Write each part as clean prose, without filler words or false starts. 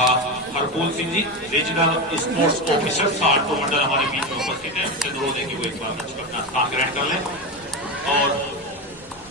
Harpool Singh ji, regional sports officer Salto मंडल हमारे बीच में उपस्थित है। उनसे अनुरोध है कि वो एक बार मंच पर अपना स्थान ग्रहण कर लें और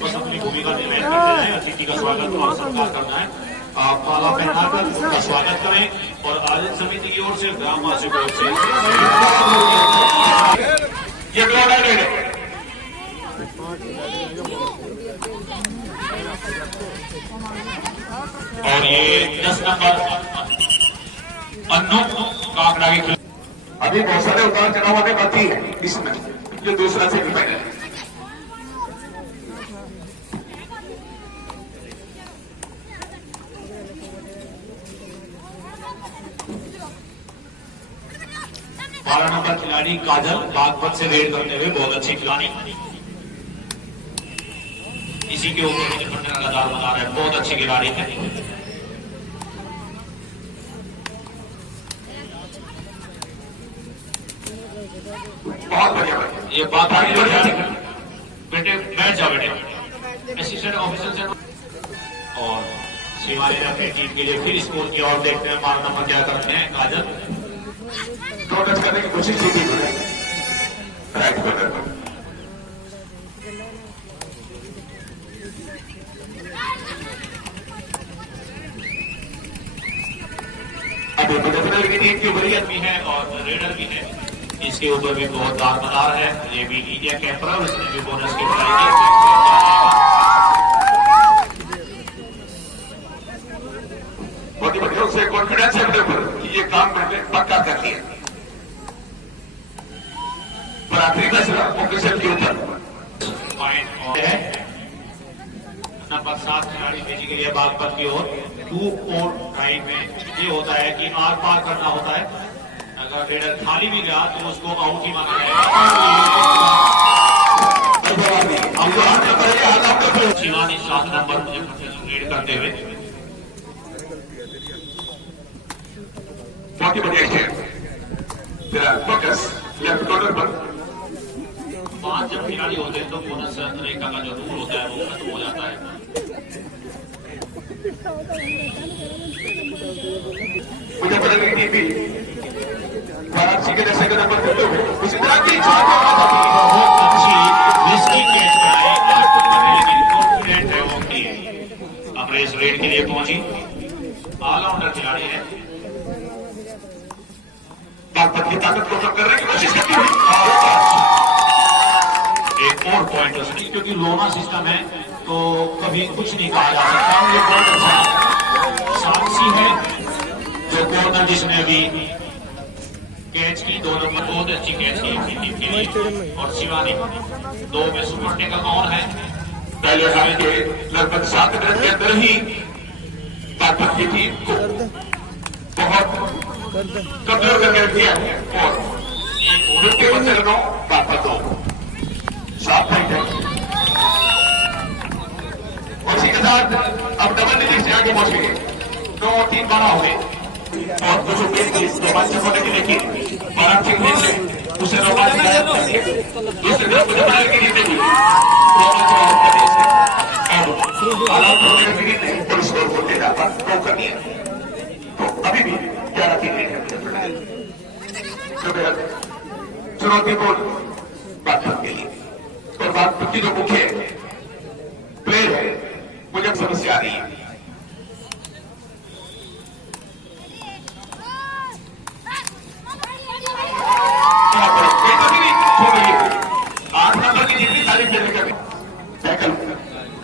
बस अपनी भूमिका निर्वहन करते हैं। अतिथि का स्वागत और सत्कार करना है। आप माला पहनाकर उनका स्वागत करें और आयोजन समिति की ओर से, ग्रामवासियों की ओर से ये और ये 10 नंबर अन्नू काकड़ा के खिलाफ। अभी बहुत सारे उतार चढ़ाव आने बाकी है इसमें, जो दूसरा सेमीफाइनल है। बारह नंबर खिलाड़ी काजल बागपत से रेड करते हुए बहुत अच्छी खिलाड़ी, इसी के ऊपर लगातार बना रहे हैं, बहुत अच्छी खिलाड़ी है। बहुत बढ़िया ये बात आगे बढ़ जाए। बेटे बैठ जाओ बेटे। असिस्टेंट ऑफिसर से और शिवानी अपनी टीम के लिए फिर स्कोर की ओर देखते हैं। 12 नंबर क्या करते हैं काजल, दो टच करने की कोशिश की थी राइट कॉर्नर पर। अभी मुजफ्फरनगर की टीम की बड़ी आदमी है और रेडर भी है, इसके ऊपर भी बहुत दारमदार है। ये भी इंडिया कैंपर है, उसने भी बोनस की बहुत बढ़िया, उसे कॉन्फिडेंस है अपने ऊपर कि ये काम मैंने पक्का कर लिया। पर आखिरी फैसला ऑफिसर के ऊपर पॉइंट है। नंबर 7 खिलाड़ी भेजी गई है बागपत की ओर। 2 और ड्राइव में ये होता है कि आर पार करना होता है। अगर रेडर खाली भी गया तो उसको आउट ही माना जाएगा। शिवानी 7 नंबर रेड करते हुए बहुत ही बढ़िया है। फिलहाल फोकस लेफ्ट कॉर्नर पर। 5 जब खिलाड़ी होते हैं तो बोनस रेखा का जो रूल होता है वो खत्म हो जाता है। मुजफ्फरनगर की टीम भी वाराणसी के दर्शक का नंबर करते हुए उसी तरह की बहुत अच्छी रिस्की कैच कराई, लेकिन कॉन्फिडेंट है वो कि अमरेश रेड के लिए पहुंची। ऑलराउंडर खिलाड़ी है, बागपत की ताकत को कम करने की कोशिश करती हुई एक और पॉइंट उसने, क्योंकि लोना सिस्टम है तो कभी कुछ नहीं कहा जा सकता। ये बहुत अच्छा साक्षी है जो कॉर्नर जिसने अभी कैच की, 2 नंबर बहुत अच्छी कैच की अपनी टीम के लिए। और शिवानी 2 में सुपर टेकल ऑन है। पहले हाल के लगभग 7 मिनट के अंदर ही बागपत की टीम को बहुत कमजोर करके रख दिया और 9 बागपत 2 साफ फाइट है। और इसी के साथ अब डबल डिजिट से आगे पहुंच गए। 9 और 3 12 हो गए और 220 रोमांचक होने की देखी वाराणसी ने उसे रोमांच गायब कर दिया। दूसरी तरफ मुजफ्फरनगर की टीम ने भी रोमांच गायब कर दिया और आलमपुर की टीम ने फुल स्कोर को देना पर कर दिया। तो अभी भी 11 की लीड है मुजफ्फरनगर, चुनौतीपूर्ण बागपत के लिए। और बागपत की जो मुख्य प्लेयर है मुझे समस्या आ रही है।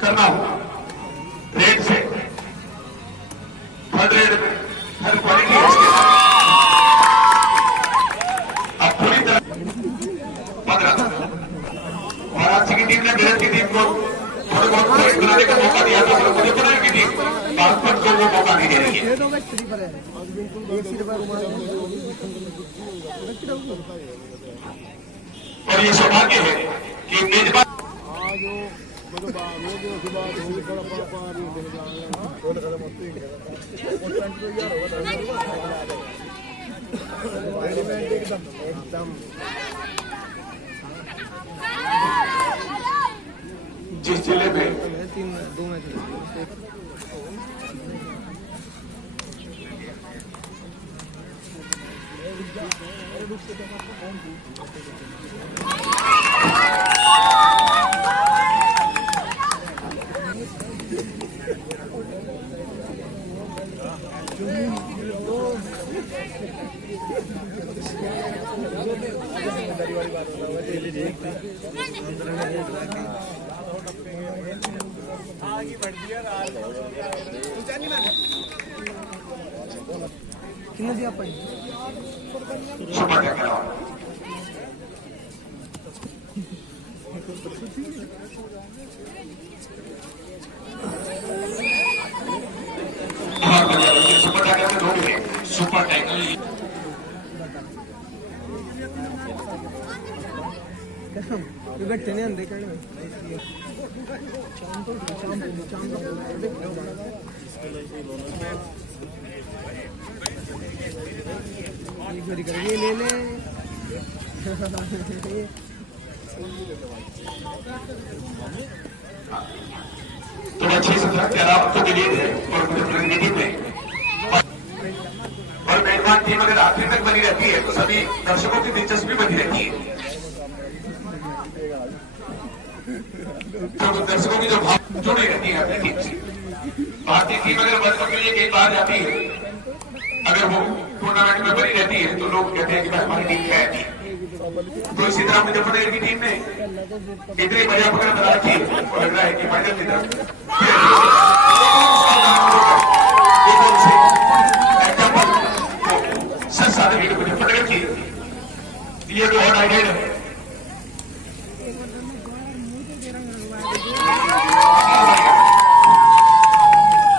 करना हो रेड से थर्ड रेड हर क्वालिटी है इसके साथ। अब पूरी तरह 15 वाराणसी की टीम ने मेरठ की टीम को थोड़े बहुत पॉइंट बनाने का मौका दिया था, मुजफ्फरनगर की टीम बागपत को वो मौका नहीं दे रही है। और ये सौभाग्य है कि मेजबान जिस जिले में कितना दिया अपन सुपर टैकल सुपर टैकल में 2 विकेट सुपर टैकल बैठे नहीं अंदर कहीं ये ले ले तो अच्छी सत्रह तेरा आपको के लिए और प्रतिनिधि में और मेजबान टीम अगर आखिर तक बनी रहती है तो सभी दर्शकों की दिलचस्पी बनी रहती है। तो दर्शकों की जो भाव जुड़ी रहती है अपनी टीम से। भारतीय टीम अगर वर्ल्ड कप के लिए कई बार जाती है, अगर वो टूर्नामेंट में बनी रहती है तो लोग कहते हैं कि भाई हमारी टीम है। तो इसी तरह मुजफ्फरनगर की टीम ने इतनी बढ़िया पकड़ बना रखी और लग रहा है कि फाइनल की तरफ मुजफ्फरनगर की ये जो ऑर्डाइडेड है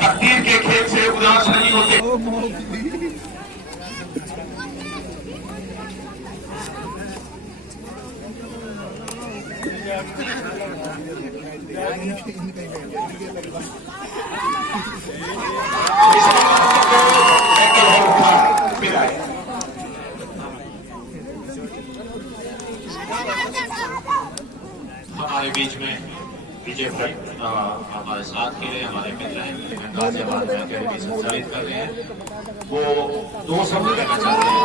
तकदीर के खेल से उदास नहीं होते। हमारे बीच में विजय भाई हमारे साथ खेले, हमारे मित्र हैं, गाजियाबाद में अकेडमी संचालित कर रहे हैं। वो 2 शब्द कहना चाहते हैं,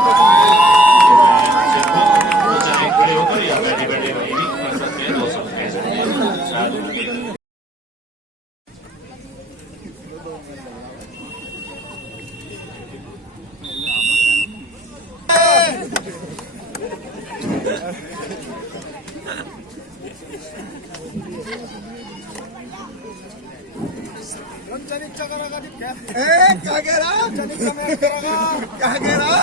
वो चाहे खड़े होकर या बैठे बैठे वही भी कर सकते हैं। 2 शब्द कह सकते हैं शायद उनकी क्या कह रहा क्या कह रहा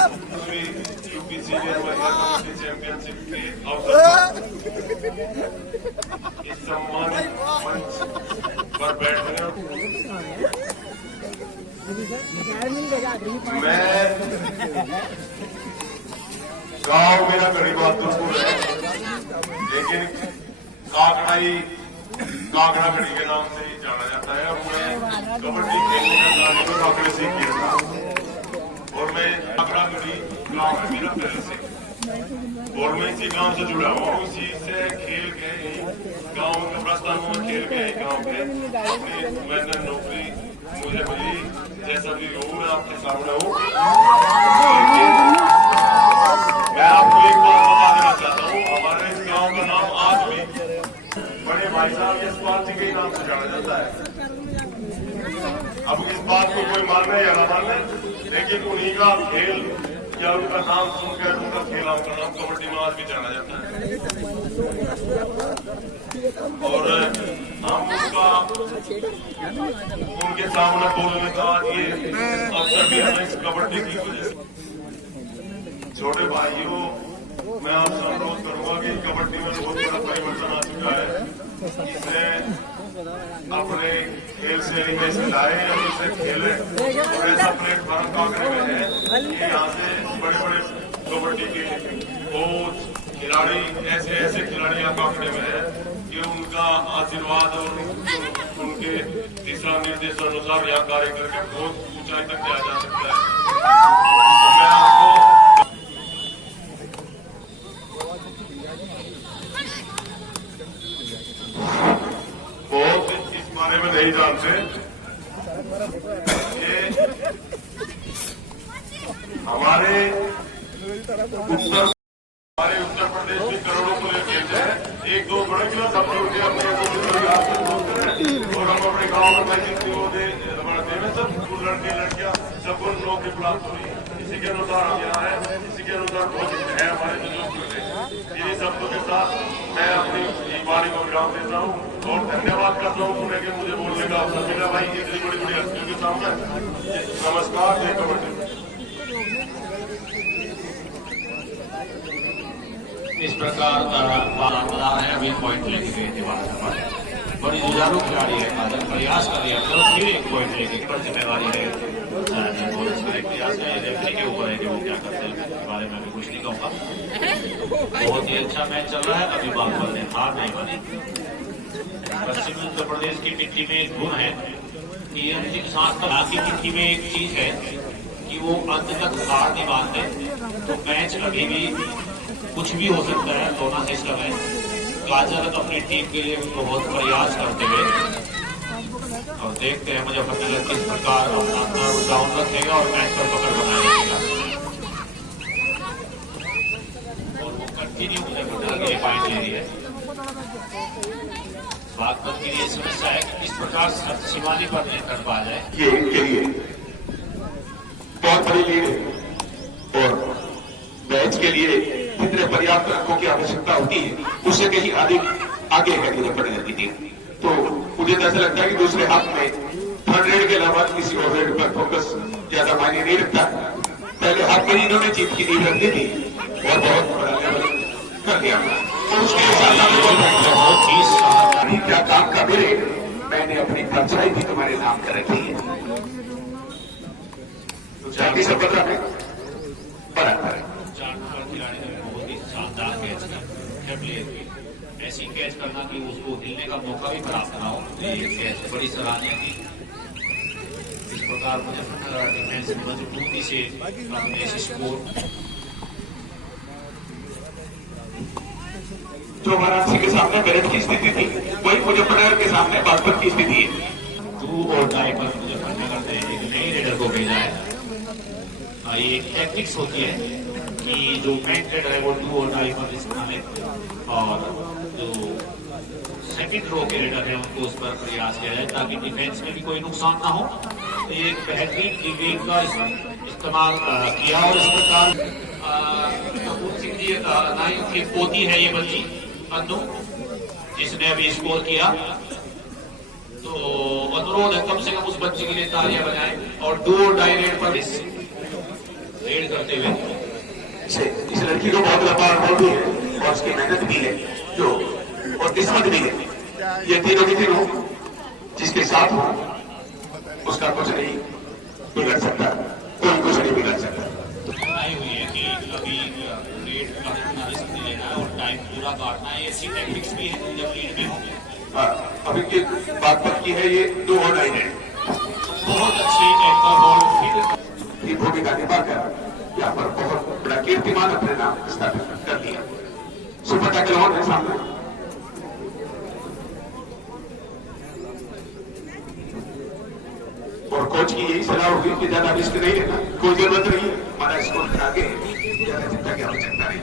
चैंपियनशिप के अवसर इस सम्मानित मंच पर बैठे मैं गांव मेरा गरीब बहादुरपुर है, लेकिन काकड़ा खड़ी के नाम से ही जाना जाता है। और मैं कबड्डी खेलने का गाड़ी में काकड़े से खेल रहा हूँ और मैं काकड़ा खड़ी गाँव है मेरा पहले से, और मैं इसी गांव से जुड़ा हुआ हूँ। इसी से खेल के गांव के प्रस्थान में खेल के गांव के अपनी मैंने नौकरी मुझे मिली, जैसा भी हूँ मैं आपके सामने हूँ। मैं आपको एक बात बता देना चाहता हूँ, हमारे इस गांव का नाम आज भी बड़े भाई साहब यशपाल जी के नाम से जाना जाता है। अब इस बात को कोई माने या ना माने, लेकिन उन्हीं का खेल या उनका नाम सुनकर उनका खेल उनका नाम कबड्डी में आज भी जाना जाता है। और हम उनके सामने बोलने का ये अवसर भी हमें इस कबड्डी की वजह से। छोटे भाइयों, मैं आपसे अनुरोध करूंगा कि कबड्डी में बहुत बड़ा परिवर्तन आ चुका है। इसने अपने खेल शैली में से लाए और उसे खेले और ऐसा प्लेटफॉर्म कांकरे में है कि यहाँ से बड़े बड़े कबड्डी के कोच खिलाड़ी ऐसे खिलाड़ी यहाँ कांकरे में है कि उनका आशीर्वाद और उनके दिशा निर्देश अनुसार यहाँ कार्य करके बहुत ऊंचाई तक जाया जा सकता है। तो मैं आपको बहुत इस बारे में नहीं जानते। ये हमारे उत्तर लड़के लड़कियां सबको नौकरी प्राप्त हुई। इसी के अनुसार हम यहाँ है, इसी के अनुसार बहुत है हमारे बुजुर्ग थे। इन्हीं शब्दों के साथ मैं अपनी वाणी को विराम देता हूँ और धन्यवाद करता हूँ पुणे के मुझे बोलने का अवसर मिला। भाई इतनी बड़ी बड़ी हस्तियों के सामने नमस्कार, जय कबड्डी। इस प्रकार बारदार है, अभी पॉइंट लेके गए थे बाहर। बड़ी जुझारू खिलाड़ी है, आदर प्रयास कर रही है, फिर एक पॉइंट लेके बड़ी जिम्मेवारी है। बहुत अच्छा प्रयास है, रेफरी के ऊपर है कि वो क्या करते हैं, इसके बारे में अभी कुछ नहीं कहूँगा। बहुत ही अच्छा मैच चल रहा है, अभी बागपत ने हार नहीं मानी। पश्चिमी उत्तर प्रदेश की मिट्टी में एक गुण है कि अंतिम सांस तक की मिट्टी में एक चीज है कि वो अंत तक हार नहीं मानते। तो मैच अभी भी कुछ भी हो सकता है, दोनों सिस्टम है। काजल अपनी टीम के लिए बहुत प्रयास करते हुए और देखते हैं मुजफ्फरनगर किस प्रकार अपना डाउन रखेगा और मैच पर पकड़ बनाएगा और वो कंटिन्यू मुजफ्फरनगर के लिए पॉइंट ले रही है। बागपत की ये समस्या है कि किस प्रकार शिवानी पर नियंत्रण पा जाए। ये इनके लिए बहुत बड़ी लीड है और मैच के लिए जितने पर्याप्त अंकों की आवश्यकता होती है उससे कहीं आगे है मुजफ्फरनगर की टीम। तो मुझे तो ऐसा लगता है कि दूसरे हाथ में थर्ड रेड के अलावा किसी और रेड पर फोकस ज्यादा मायने नहीं रखता। पहले हाथ में इन्होंने जीत की नींव रखी थी और बहुत बड़ा लेवल कर दिया। तो उसके साथ क्या काम का मेरे मैंने अपनी परछाई भी तुम्हारे नाम कर रखी है। तो 40-15 में बराबर है। खिलाड़ी ने बहुत ही शानदार कैच किया, ऐसी कैच करना कि उसको हिलने का मौका भी प्राप्त ना हो, ये कैच बड़ी सराहनीय थी। इस प्रकार मुजफ्फरनगर डिफेंस मजबूती से अपने स्कोर जो वाराणसी के सामने मेरठ की स्थिति थी वही मुजफ्फरनगर के सामने बागपत की स्थिति है। 2 और डाई पर मुजफ्फरनगर ने एक नई रेडर को भेजा है। ये एक टैक्टिक्स होती है कि जो मेन रेडर है वो 2 और डाई पर रिस्क ले और जो सेकंड रो के रेडर है उनको उस पर प्रयास किया जाए ताकि डिफेंस में भी कोई नुकसान ना हो। एक बेहतरीन डिबेट का इस्तेमाल किया और इस प्रकार कपूर सिंह जी नाइक की पोती है ये बच्ची अंदू जिसने अभी स्कोर किया। तो अनुरोध है कम से कम उस बच्ची के लिए तालियां बजाएं और 2 और डाई रेड पर रेड करते हुए इस लड़की को बहुत लंबा अनुभव भी है और उसकी मेहनत भी है जो और किस्मत भी है। ये तीनों की तीनों जिसके साथ हो उसका कुछ नहीं बिगड़ सकता, कोई कुछ नहीं बिगड़ सकता। आई हुई है कि अभी रेड का रिस्क नहीं लेना है और टाइम पूरा काटना है। ऐसी टैक्टिक्स भी है जब लीड में होंगे। अभी की बागपत की है ये 2 और डाई रेड। बहुत अच्छी एंकर बॉल की भूमिका निभाकर यहाँ पर बहुत बड़ा कीर्तिमान अपने नाम स्थापित कर दिया। सुपर टैकल ऑन है सामने। और कोच की यही सलाह होगी कि ज्यादा रिस्क नहीं लेना, कोई जरूरत नहीं है, हमारा स्कोर आगे ज्यादा चिंता की आवश्यकता नहीं।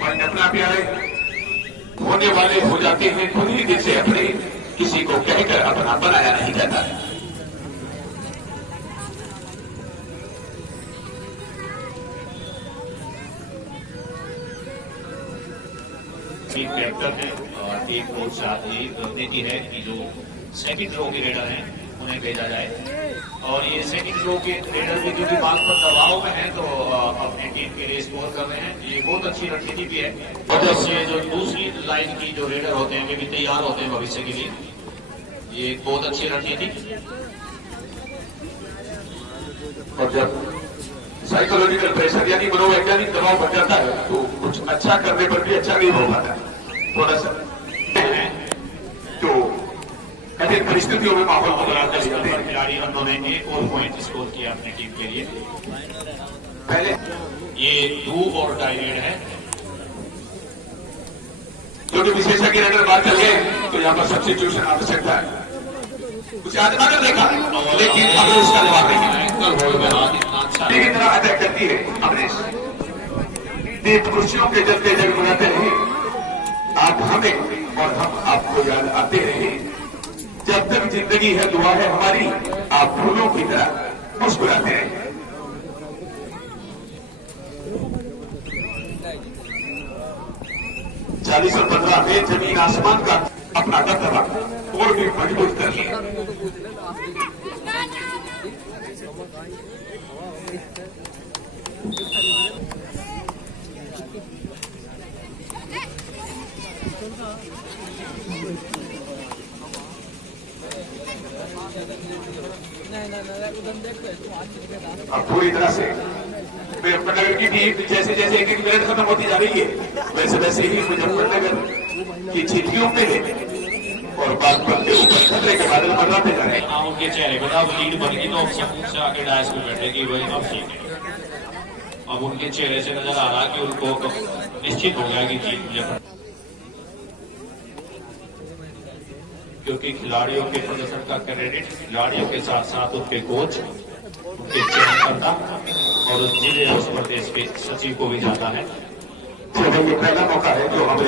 पॉइंट अपना भी आए होने वाले हो जाते हैं खुद ही दिल से अपने, किसी को कहकर अपना बनाया नहीं जाता है। एक कैप्टन है और एक कोच साथ ही रणनीति है कि जो सेकंड रो के रेडर हैं उन्हें भेजा जाए और ये सेकंड रो के रेडर भी जो बात पर दबाव में है तो अपनी टीम के लिए स्कोर कर रहे हैं। ये बहुत अच्छी रणनीति भी है और जैसे जो दूसरी लाइन की जो रेडर होते हैं वे भी तैयार होते हैं भविष्य के लिए। ये एक बहुत अच्छी रणनीति। और जब साइकोलॉजिकल प्रेशर यानी मनोवैज्ञानिक दबाव बन जाता है तो कुछ अच्छा करने पर भी अच्छा नहीं हो पाता। थोड़ा सा तो कठिन परिस्थितियों में माहौल खिलाड़ी उन्होंने एक और पॉइंट स्कोर किया अपनी टीम के लिए। पहले ये 2 और डाई रेड है क्योंकि विशेषज्ञ अगर बात कर ले तो यहाँ पर सब्स्टिट्यूशन आवश्यकता है। कुछ आजमा कर देखा लेकिन अभी उसका जवाब नहीं है। लेकिन तरह अटैक करती है हमने दीप कुर्सियों के जलते जगमगाते रहे, आप हमें और हम आपको याद आते रहे। जब तक जिंदगी है दुआ है हमारी, आप फूलों की तरह मुस्कुराते रहे। चालीस और 15 में जमीन आसमान का अपना दबदबा और भी मजबूत कर लिया। अब पूरी तरह से मुजफ्फरनगर की टीम जैसे जैसे एक एक मिनट खत्म होती जा रही है, वैसे वैसे ही मुजफ्फरनगर की चीटियों पे और बागपत के ऊपर खतरे के बादल मंडराते जा रहे हैं। हाँ, उनके चेहरे पर अब लीड बन गई तो अब सब से आके डायस पे बैठे कि वही अब ठीक है। अब उनके चेहरे से नजर आ रहा कि उनको निश्चित हो गया कि जीत मुजफ्फर, क्योंकि खिलाड़ियों के प्रदर्शन का क्रेडिट खिलाड़ियों के साथ साथ उनके कोच, उनके चयनकर्ता और उस जिले और उस प्रदेश के सचिव को भी जाता है। ये पहला मौका है जो हमें